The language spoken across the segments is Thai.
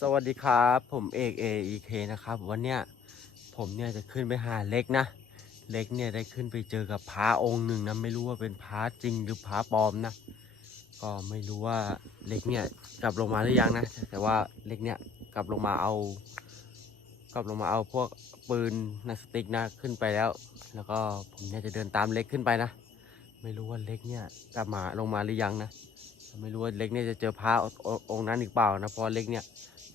สวัสดีครับ ผมเอกเอเคนะครับ วันเนี้ยผมเนี่ยจะขึ้นไปหาเล็กนะ เล็กเนี่ยได้ขึ้นไปเจอกับพระองค์หนึ่งนะ ไม่รู้ว่าเป็นพระจริงหรือพระปลอมนะ ก็ไม่รู้ว่าเล็กเนี่ยกลับลงมาหรือยังนะ แต่ว่าเล็กเนี่ยกลับลงมาเอา กลับลงมาเอาพวกปืนหนักสติกนะขึ้นไปแล้ว แล้วก็ผมเนี่ยจะเดินตามเล็กขึ้นไปนะ ไม่รู้ว่าเล็กเนี่ยกลับมาลงมาหรือยังนะ ไม่รู้ว่าเล็กเนี่ยจะเจอพระองค์นั้นอีกเปล่านะ เพราะเล็กเนี่ย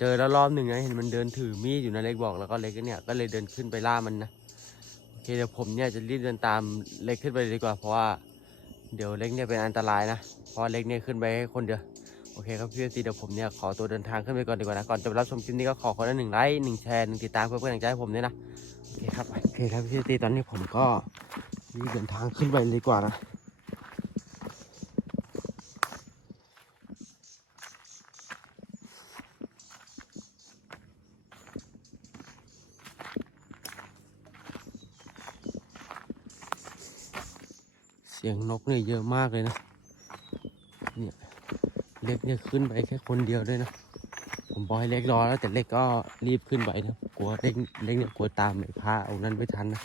เจอแล้วรอบหนึ่งนะเห็นมันเดินถือมีดอยู่นะเล็กบอกแล้วก็เล็กเนี่ยก็เลยเดินขึ้นไปล่ามันนะโอเคเดี๋ยวผมเนี่ยจะรีบเดินตามเล็กขึ้นไปเลยดีกว่าเพราะว่าเดี๋ยวเล็กเนี่ยเป็นอันตรายนะเพราะเล็กเนี่ยขึ้นไปแค่คนเดียวโอเคครับพี่ซีเดี๋ยวผมเนี่ยขอตัวเดินทางขึ้นไปก่อนดีกว่านะก่อนจะรับชมคลิปนี้ก็ขอคนละหนึ่งไลค์หนึ่งแชร์หนึ่งติดตามเพื่อเป็นกำลังใจให้ผมด้วยนะโอเคครับโอเคครับพี่ซีตอนนี้ผมก็รีบเดินทางขึ้นไปเลยดีกว่านะ สียงนกเนี่ยเยอะมากเลยนะเนี่ยเล็กเนี่ยขึ้นไปแค่คนเดียวด้วยนะผมบอกให้เล็กรอแล้วแต่เล็กก็รีบขึ้นไปนะกลัวเล็กเล็กเนี่ยกลัวตามไอ้พาเอานั้นไม่ทันนะ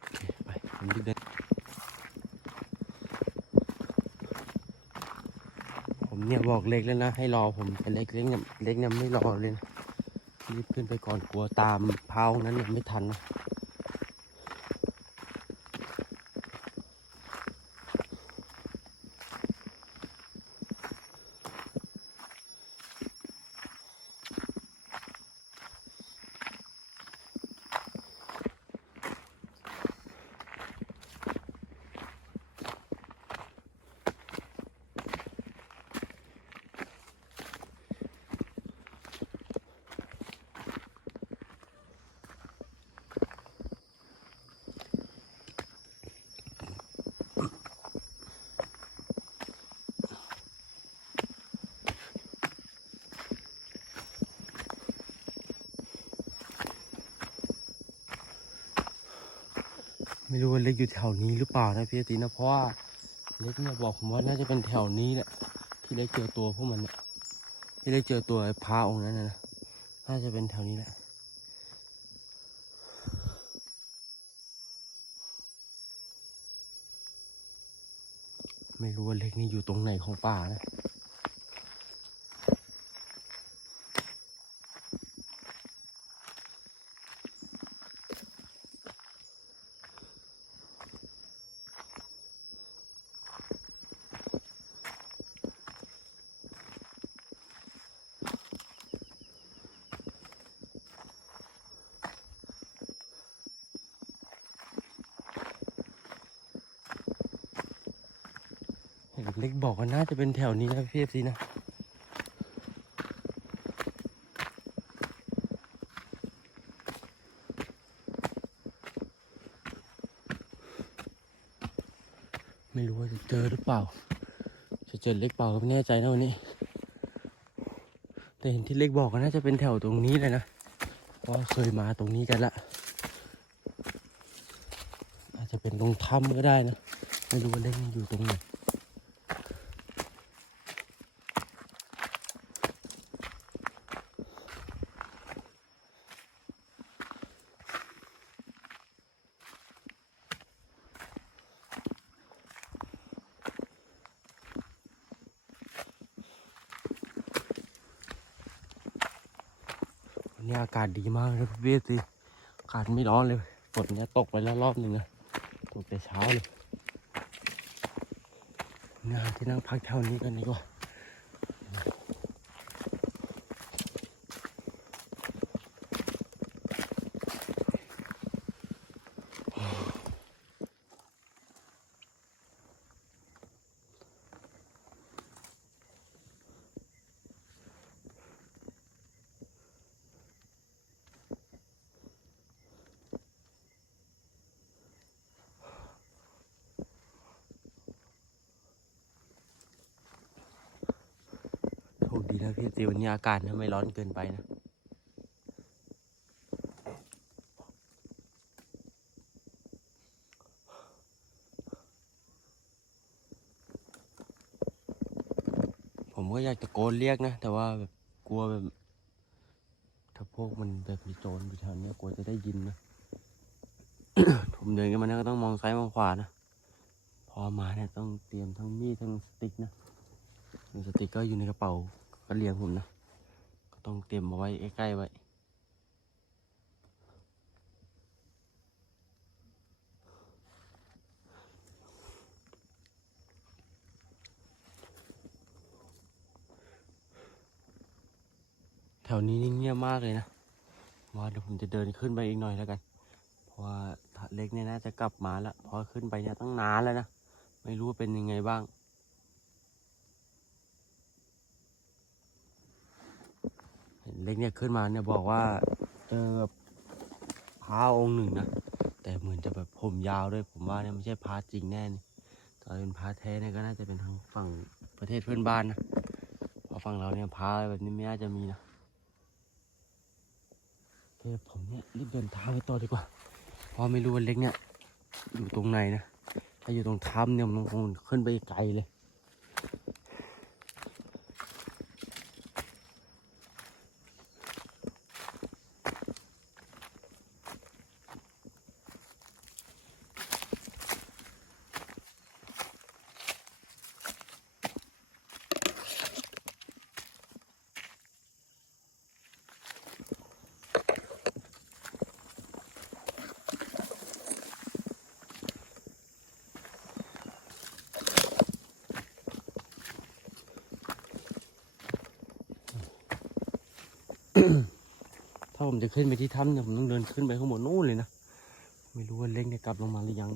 โอเคไปผมรีบเดินผม เนี่ยบอกเล็กแล้วนะ ให้รอผมแต่เล็กเล็กเนี่ยเล็กเนี่ยไม่รอเลยนะรีบขึ้นไปก่อนกลัวตามเพานั้นเนี่ยไม่ทันนะ ไม่รู้ว่าเล็กอยู่แถวนี้หรือเปล่านะพี่ตีนะเพราะว่าเล็กเนี่ยบอกผมว่าน่าจะเป็นแถวนี้แหละที่เล็กเจอตัวพวกมันนะที่เล็กเจอตัวไอ้พระองค์นั้นนะน่าจะเป็นแถวนี้แหละไม่รู้ว่าเล็กนี่อยู่ตรงไหนของป่านะ เห็นเล็กบอกว่าน่าจะเป็นแถวนี้นะพี่เอฟซีนะไม่รู้ว่าจะเจอหรือเปล่า จะเจอเล็กเปล่าก็ไม่แน่ใจนะวันนี้ แต่เห็นที่เล็กบอกก็น่าจะเป็นแถวตรงนี้เลยนะเพราะเคยมาตรงนี้กันละ อาจจะเป็นตรงถ้ำก็ได้นะ ไม่รู้ว่าเล็กอยู่ตรงไหน นี้อากาศดีมากเลยพี่สิอากาศไม่ร้อนเลยฝนเนี่ยตกไปแล้วรอบหนึ่งนะตกแต่เช้าเลยงานที่นั่งพักแถวนี้กันดีกว่า ดีนะพี่ตีวันนี้อากาศนะไม่ร้อนเกินไปนะผมก็อยากตะโกนเรียกนะ แต่ว่าแบบกลัวแบบ ถ้าพวกมันแบบมีโจรอยู่แถวนี้กลัวจะได้ยินนะ ผมเดินกันมาเนี่ยก็ต้องมองซ้ายมองขวานะ พอมาเนี่ยต้องเตรียมทั้งมีดทั้งสติ๊กนะสติ๊กก็อยู่ในกระเป๋า กระเลี้ยงผมนะ ก็ต้องเตรียมเอาไว้ใกล้ๆไว้แถวนี้นี่เงียบมากเลยนะ ว่าเดี๋ยวผมจะเดินขึ้นไปอีกหน่อยแล้วกัน เพราะว่าเล็กเนี่ยน่าจะกลับมาแล้ว เพราะขึ้นไปเนี่ยตั้งนานแล้วนะ ไม่รู้ว่าเป็นยังไงบ้าง เล็กเนี่ยขึ้นมาเนี่ยบอกว่าเจอพระองค์หนึ่งนะแต่เหมือนจะแบบผมยาวด้วยผมว่าเนี่ยไม่ใช่พระจริงแน่นี่ถ้าเป็นพระแท้เนี่ยก็น่าจะเป็นทางฝั่งประเทศเพื่อนบ้านนะเพราะฝั่งเราเนี่ยพระแบบนี้ไม่น่าจะมีนะโอเคผมเนี่ยรีบเดินทางไปต่อดีกว่าเพราะไม่รู้ว่าเล็กเนี่ยอยู่ตรงไหนนะถ้าอยู่ตรงถ้ำเนี่ยมันคงขึ้นไปไกลเลย ผมจะขึ้นไปที่ถ้ำเนี่ยผมต้องเดินขึ้นไปข้างบนนู่นเลยนะ ไม่รู้ว่าเล็กเนี่ยกลับลงมาหรือยัง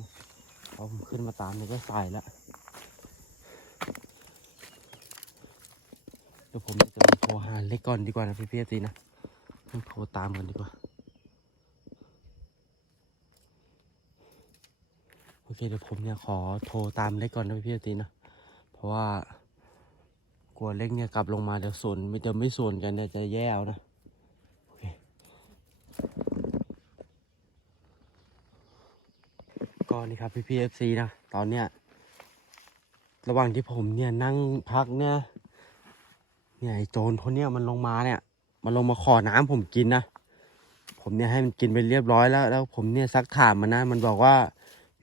พราะผมขึ้นมาตามเนี่ยก็สายแล้วเดี๋ยวผมจะไปโทรหาเล็กก่อนดีกว่านะพี่เพียตีนะต้องโทรตามกันดีกว่าโอเคเดี๋ยวผมเนี่ยขอโทรตามเล็กก่อนนะพี่เพียตีนะเพราะว่ากลัวเล็กเนี่ยกลับลงมาเดี๋ยวสวนไม่จะไม่สวนกันเนี่ยจะแย่เอานะ โอเค ก็ นี่ครับพี่พีเอฟซีนะ ตอนเนี้ย ระหว่างที่ผมเนี่ยนั่งพักเนี่ย เนี่ยไอ้โจรคนเนี้ยมันลงมาเนี่ย มันลงมาขอน้ำผมกินนะ ผมเนี่ยให้มันกินไปเรียบร้อยแล้ว แล้วผมเนี่ยซักถามมันนะ มันบอกว่า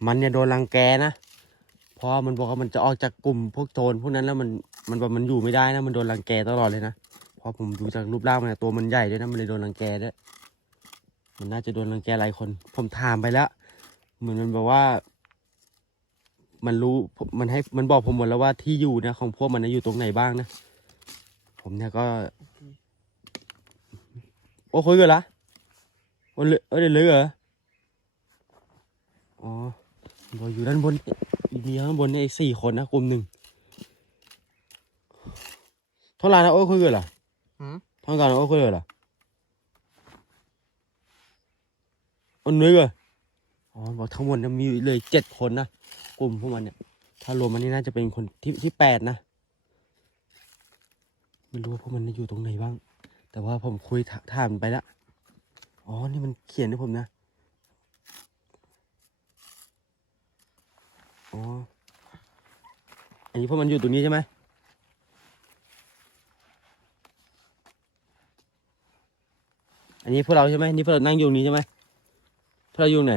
มันเนี่ยโดนรังแกนะ เพราะมันบอกว่ามันจะออกจากกลุ่มพวกโจรพวกนั้นแล้วมัน มันบอกมันอยู่ไม่ได้นะ มันโดนรังแกตลอดเลยนะ เพราะผมดูจากรูปร่างมันตัวมันใหญ่ด้วยนะ มันเลยโดนรังแกด้วย มันน่าจะโดนรังแกหลายคน ผมถามไปแล้ว เหมือนมันบอกว่า มันรู้มันให้มันบอกผมหมดแล้วว่าที่อยู่นะของพวกมันนะอยู่ตรงไหนบ้างนะ ผมเนี่ยก็ โอ้คุยกันละโอ้เลยเออเดี๋ยวเลยเหรออ๋อบอกอยู่ด้านบนมีข้างบนเนี่ยอีกสี่คนนะกลุ่มหนึ่งเท่าไหร่นะโอ้คุยกันเหรอหืมเท่ากันโอ้คุยกันเหรออันนี้ก็ อ๋อบอกทั้งหมดมีเลยเจ็ดคนนะกลุ่มพวกมันเนี่ย ถ้ารวมมันนี่น่าจะเป็นคนที่ที่แปดนะไม่รู้ว่าพวกมันอยู่ตรงไหนบ้าง แต่ว่าผมคุยถถามไปล้วอ๋อ นี่มันเขียนให้ผมนะ อ๋อ อันนี้พวกมันอยู่ตรงนี้ใช่ไหมอันนี้พวกเราใช่ไหมนี่พวกเรานั่งอยู่ตรงนี้ใช่ไหมพวกเราอยู่ไหน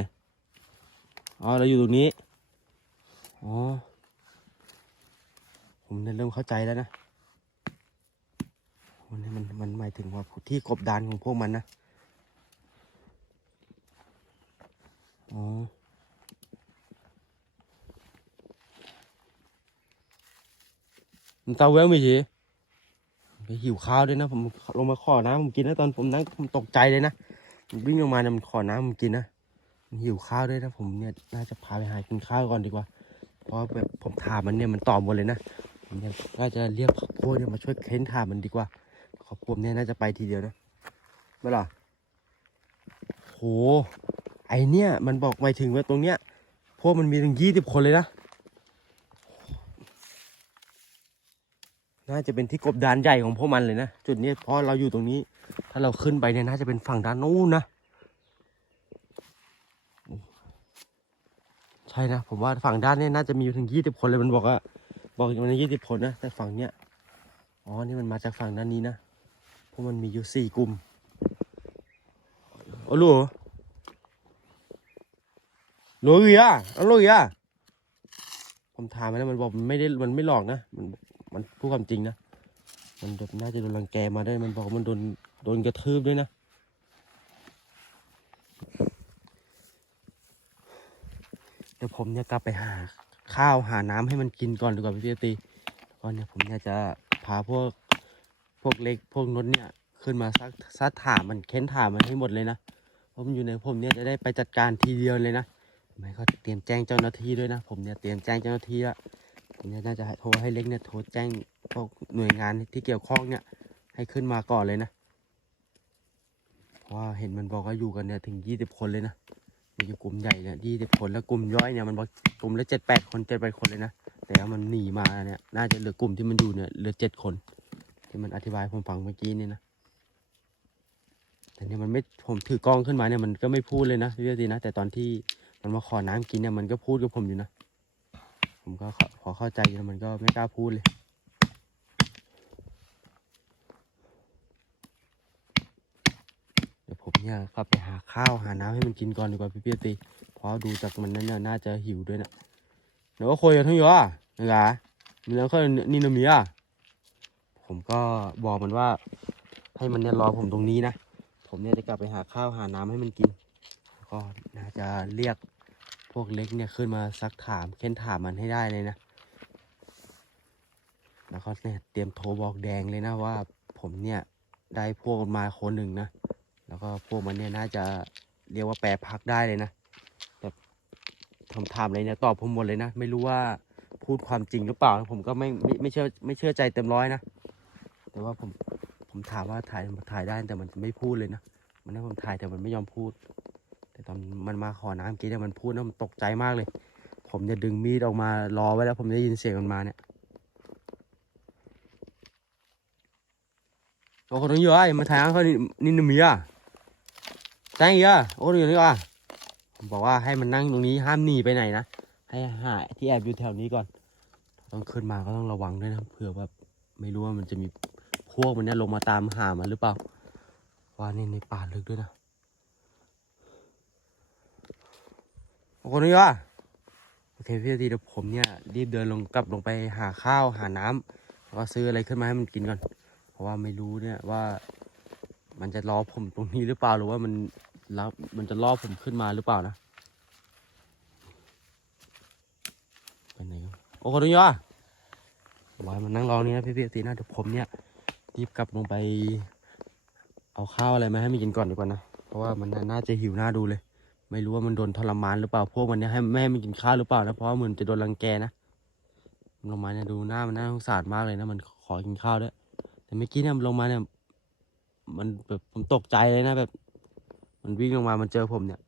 อ๋อเราอยู่ตรงนี้ อ๋อ ผมเริ่มเข้าใจแล้วนะโอ้นี่มันมันหมายถึงว่าที่กบดานของพวกมันนะ อ๋อ มันตาเวลไม่ใช่ไปหิวข้าวด้วยนะ ผมลงมาขอน้ำผมกินนะตอนผมนั่งผมตกใจเลยนะวิ่งลงมาเนี่ยมันขอน้ำผมกินนะ หิวข้าวด้วยนะผมเนี่ยน่าจะพาไปหากินข้าวก่อนดีกว่า เพราะแบบผมถามมันเนี่ยมันตอบหมดเลยนะผมเนี่ยน่าจะเรียกครอบครัวเนี่ยมาช่วยเค้นถามมันดีกว่าครอบครัวเนี่ยน่าจะไปทีเดียวนะไม่หรอโห ไอเนี่ยมันบอกหมายถึงว่าตรงเนี้ยพวกมันมีถึงยี่สิบคนเลยนะ น่าจะเป็นที่กบดานใหญ่ของพวกมันเลยนะ จุดนี้เพราะเราอยู่ตรงนี้ ถ้าเราขึ้นไปเนี่ยน่าจะเป็นฝั่งด้านนู้นนะ ใช่นะ ผมว่าฝั่งด้านนี้น่าจะมีอยู่ถึงยี่สิบคนเลยมันบอกว่าบอกมันยี่สิบคนนะแต่ฝั่งเนี้ยอ๋อนี่มันมาจากฝั่งด้านนี้นะเพราะมันมีอยู่สี่กลุ่มโอ้โหโลอีอะเอาโลอีอะผมถามมันแล้วมันบอกมันไม่ได้มันไม่หลอกนะมันมันพูดความจริงนะมันแบบน่าจะโดนรังแกมาได้มันบอกมันโดนโดนกระทืบด้วยนะ เดี๋ยวผมเนี่ยกลับไปหาข้าวหาน้ำให้มันกินก่อนดีกว่าพี่ตีก่อนเนี่ยผมเนี่ยจะพาพวกพวกเล็กพวกนดเนี่ยขึ้นมาซักซัดถามมันเค้นถามมันให้หมดเลยนะเพราะมันอยู่ในผมเนี่ยจะได้ไปจัดการทีเดียวเลยนะไม่ก็เตรียมแจ้งเจ้าหน้าที่ด้วยนะผมเนี่ยเตรียมแจ้งเจ้าหน้าที่ละผมเนี่ยน่าจะโทรให้เล็กเนี่ยโทรแจ้งพวกหน่วยงานที่เกี่ยวข้องเนี่ย ให้ขึ้นมาก่อนเลยนะเพราะว่าเห็นมันบอกว่าอยู่กันเนี่ยถึงยี่สิบคนเลยนะ มันอยู่กลุ่มใหญ่เนี่ยยี่สิบคนแล้วกลุ่มย่อยเนี่ยมันบอกกลุ่มละเจ็ดแปดคนเจ็ดแปดคนเลยนะแต่ว่ามันหนีมาเนี่ยน่าจะเหลือกลุ่มที่มันอยู่เนี่ยเหลือเจ็ดคน ที่มันอธิบายผมฟังเมื่อกี้นี่นะแต่เนี่ยมันไม่ผมถือกล้องขึ้นมาเนี่ยมันก็ไม่พูดเลยนะพี่ตีนะ แต่ตอนที่มันมาขอน้ำกินเนี่ยมันก็พูดกับผมอยู่นะ ผมก็ขอพอเข้าใจแล้วมันก็ไม่กล้าพูดเลย เดี๋ยว ผมเนี่ยกลับไปหาข้าวหาน้ำให้มันกินก่อนดีกว่าพี่พี่ตีเพราะดูจากมันนั้นเนี่ยน่าจะหิวด้วยนะเดี๋ยวก็คุยกันทั้งยู่อะนะคะมีแล้วก็นี่นามีอะผมก็บอกมันว่า ให้มันเนี่ยรอผมตรงนี้นะผมเนี่ยจะกลับไปหาข้าวหาน้ำให้มันกิน ก็น่าจะเรียกพวกเล็กเนี่ยขึ้นมาซักถามเค้นถามมันให้ได้เลยนะ แล้วก็เนี่ยเตรียมโทรบอกแดงเลยนะว่า ผมเนี่ยได้พวกมันมาคนหนึ่งนะ แล้วก็พวกมันเนี่ยน่าจะเรียกว่าแปรพักได้เลยนะแบบคำถามอะไรเนี่ยตอบผมหมดเลยนะ ไม่รู้ว่าพูดความจริงหรือเปล่า ผมก็ไม่ไม่ไม่เชื่อไม่เชื่อใจเต็มร้อยนะ แต่ว่าผมผมถามว่าถ่ายถ่ายได้แต่มันไม่พูดเลยนะ มันให้ผมถ่ายแต่มันไม่ยอมพูด แต่ตอนมันมาขอน้ำกินเนี่ยมันพูดแล้วมันตกใจมากเลย ผมจะดึงมีดออกมารอไว้แล้ว ผมได้ยินเสียงมันมาเนี่ยโอ้คนนี้เยอะไอ้มาถ่ายเขานี่นี่นมีอะ ใช่เยอะโอ้ยนี่ว่ะผมบอกว่าให้มันนั่งตรงนี้ห้ามหนีไปไหนนะ ให้หาที่แอบอยู่แถวนี้ก่อน ต้องขึ้นมาก็ต้องระวังด้วยนะเผื่อแบบไม่รู้ว่ามันจะมีพวกมันเนี่ยลงมาตามหามันหรือเปล่า ว่านี่ในป่าลึกด้วยนะโอ้คนนี้ว่ะโอเคพี่ทีเดี๋ยวผมเนี่ยรีบเดินลงกลับลงไปหาข้าวหาน้ำแล้วก็ซื้ออะไรขึ้นมาให้มันกินก่อน เพราะว่าไม่รู้เนี่ยว่า มันจะรอผมตรงนี้หรือเปล่าหรือว่ามัน รับมันจะล่อผมขึ้นมาหรือเปล่านะไปไหนโอ้คนนี้วะไว้มันนั่งรอนี่นะพี่พี่ตีนะเดี๋ยวผมเนี่ยรีบกลับลงไป เอาข้าวอะไรมาให้มันกินก่อนดีกว่านะเพราะว่ามันน่าจะหิวหน้าดูเลย ไม่รู้ว่ามันโดนทรมานหรือเปล่าพวกมันเนี่ยให้ไม่ให้มันกินข้าวหรือเปล่านะเพราะว่ามันจะโดนรังแกนะลงมาเนี่ยดูหน้ามันน่าสงสารมากเลยนะมันขอกินข้าวด้วยแต่เมื่อกี้เนี่ยลงมาเนี่ย มันแบบผมตกใจเลยนะแบบ มันวิ่งลงมา มันเจอผมเนี่ย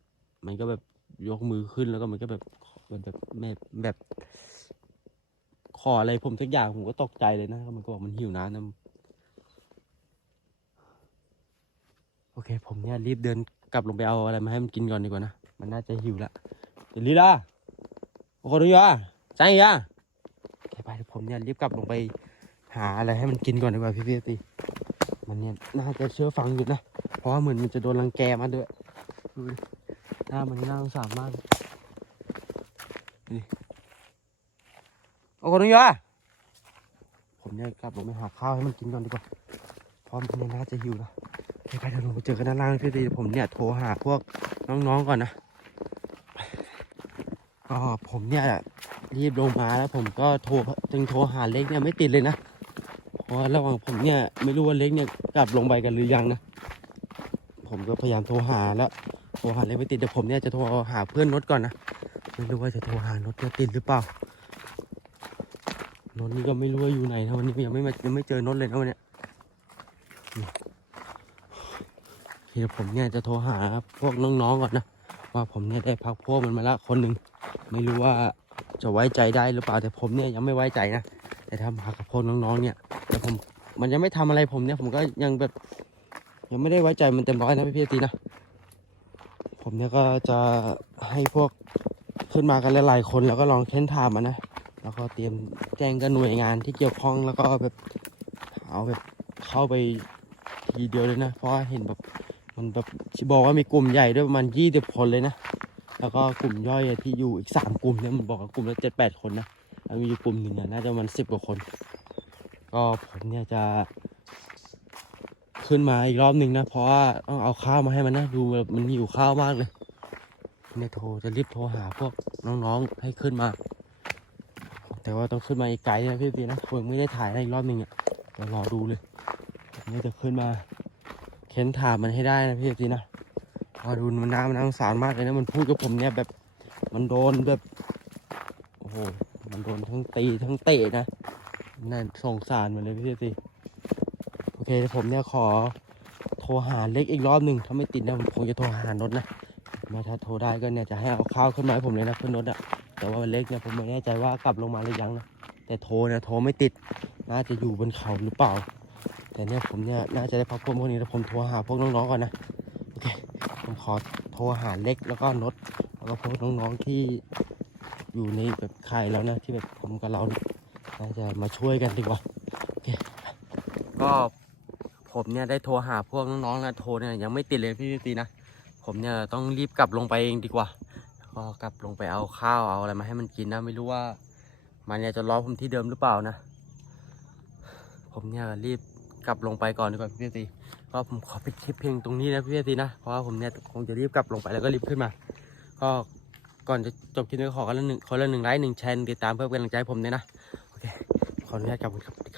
มันก็แบบยกมือขึ้นแล้วก็มันก็แบบแบบแบบแบบแบบ ขออะไรผมสักอย่างผมก็ตกใจเลยนะมันก็บอกมันหิวน้ำนะโอเค ผมเนี่ยรีบเดินกลับลงไปเอาอะไรมาให้มันกินก่อนดีกว่านะ มันน่าจะหิวละเดี๋ยวรีละโอ้โหดูอะใจอะโอเคไปผมเนี่ยรีบกลับลงไป หาอะไรให้มันกินก่อนดีกว่าพี่พี่ตีมันเนี่ยน่าจะเชื่อฟังอยู่นะ เพราะเหมือนมันจะโดนรังแกมาด้วยดูดิหน้ามันน่าสงสารมากนี่โอ้คนนี้วะผมเนี่ยกลับลงไปหาข้าวให้มันกินก่อนดีกว่าเพราะมันเนี่ยน่าจะหิวนะโอเคไปเดี๋ยวลงไปเจอกันด้านล่างพี่ตีผมเนี่ยโทรหาพวกน้องๆก่อนนะก็ผมเนี่ยรีบลงมาแล้วผมก็โทรจึงโทรหาเล็กเนี่ยไม่ติดเลยนะ เพราะระหว่างผมเนี่ยไม่รู้ว่าเล็กเนี่ยกลับลงไปกันหรือยังนะ ผมก็พยายามโทรหาแล้วโทรหาเล็กไม่ติดเดี๋ยวผมเนี่ยจะโทรหาเพื่อนนดก่อนนะไม่รู้ว่าจะโทรหานดเนี่ยติดหรือเปล่านดนี่ก็ไม่รู้ว่าอยู่ไหนนะวันนี้ยังไม่มายังไม่เจอนดเลยนะวันนี้เดี๋ยวผมเนี่ยจะโทรหาพวกน้องๆก่อนนะว่าผมเนี่ยได้พักพวกมันมาละคนหนึ่งไม่รู้ว่าจะไว้ใจได้หรือเปล่าแต่ผมเนี่ยยังไม่ไว้ใจนะแต่ถ้ามากับพวกน้องๆเนี่ยแต่ผมมันยังไม่ทำอะไรผมเนี่ยผมก็ยังแบบ ยังไม่ได้ไว้ใจมันเต็มร้อยนะพี่พี่ตีนะผมเนี่ยก็จะให้พวกขึ้นมากันหลายๆคนแล้วก็ลองเค้นถามมันนะแล้วก็เตรียมแจ้งกับหน่วยงานที่เกี่ยวข้องแล้วก็แบบเอาแบบเข้าไปทีเดียวเลยนะ เพราะาเห็นแบบมันแบบบอกว่ามีกลุ่มใหญ่ด้วยประมาณยี่สิบคนเลยนะแล้วก็กลุ่มย่อยที่อยู่อีกสามกลุ่มเนี่ยมันบอกว่ากลุ่มละเจ็ดแปดคนนะแล้วมีอยู่กลุ่มหนึ่งอะน่าจะมันสิบกว่าคน ก็ผมเนี่ยจะ ขึ้นมาอีกรอบหนึ่งนะ เพราะว่าต้องเอาข้าวมาให้มันนะ ดูแบบมันหิวข้าวมากเลยเนี่ยโทรจะรีบโทรหาพวกน้องๆให้ขึ้นมา แต่ว่าต้องขึ้นมาอีกไกลนะพี่ปีนะผมไม่ได้ถ่ายอีกรอบหนึ่งอะเดี๋ยวรอดูเลยนี่จะขึ้นมาเค้นถามมันให้ได้นะพี่ปีนะพอดูมันน้ำมันน่าสงสารมากเลยนะมันพูดกับผมเนี่ยแบบ มันโดนแบบโอ้โหมันโดนทั้งตีทั้งเตะนะน่าสงสารมันเลยพี่ปี เคเดี๋ยวผมเนี่ยขอโทรหาเล็กอีกรอบหนึ่งถ้าไม่ติดนะผมคงจะโทรหานดนะม้ถ้าโทรได้ก็เนี่ยจะให้เอาข้าวขึ้นมาให้ผมเลยนะเพื่อนนดอะแต่ว่าเล็กเนี่ยผมไม่แน่ใจว่ากลับลงมาหรือยังนะแต่โทรเนี่ยโทรไม่ติดน่าจะอยู่บนเขาหรือเปล่า แต่เนี่ยผมเนี่ยน่าจะได้พักพวกพวกนี้แล้วผมโทรหาพวกน้องๆก่อนนะโอเคผมขอโทรหาเล็กแล้วก็นดแล้วก็พวกน้องๆที่อยู่ในแบบค่ายแล้วนะที่แบบผมกับเราเนี่ยน่าจะมาช่วยกันดีกว่าโอเคก็ ผมเนี่ยได้โทรหาพวกน้องๆนะโทรเนี่ยยังไม่ติดเลยพี่ตีนะ ผมเนี่ยต้องรีบกลับลงไปเองดีกว่า ก็กลับลงไปเอาข้าวเอาอะไรมาให้มันกินนะไม่รู้ว่า มันเนี่ยจะรอผมที่เดิมหรือเปล่านะ ผมเนี่ยรีบกลับลงไปก่อนดีกว่าพี่ตีก็ผมขอปิดคลิปเพียงตรงนี้นะพี่ตีนะ เพราะว่าผมเนี่ยคงจะรีบกลับลงไปแล้วก็รีบขึ้นมา ก็ก่อนจะจบคลิปนี้ก็ขอกันละหนึ่งคนละหนึ่งไลค์หนึ่งแชร์ติดตามเพื่อเป็นกำลังใจผมเนี่ยนะ โอเค ขออนุญาตกลับคุณครับ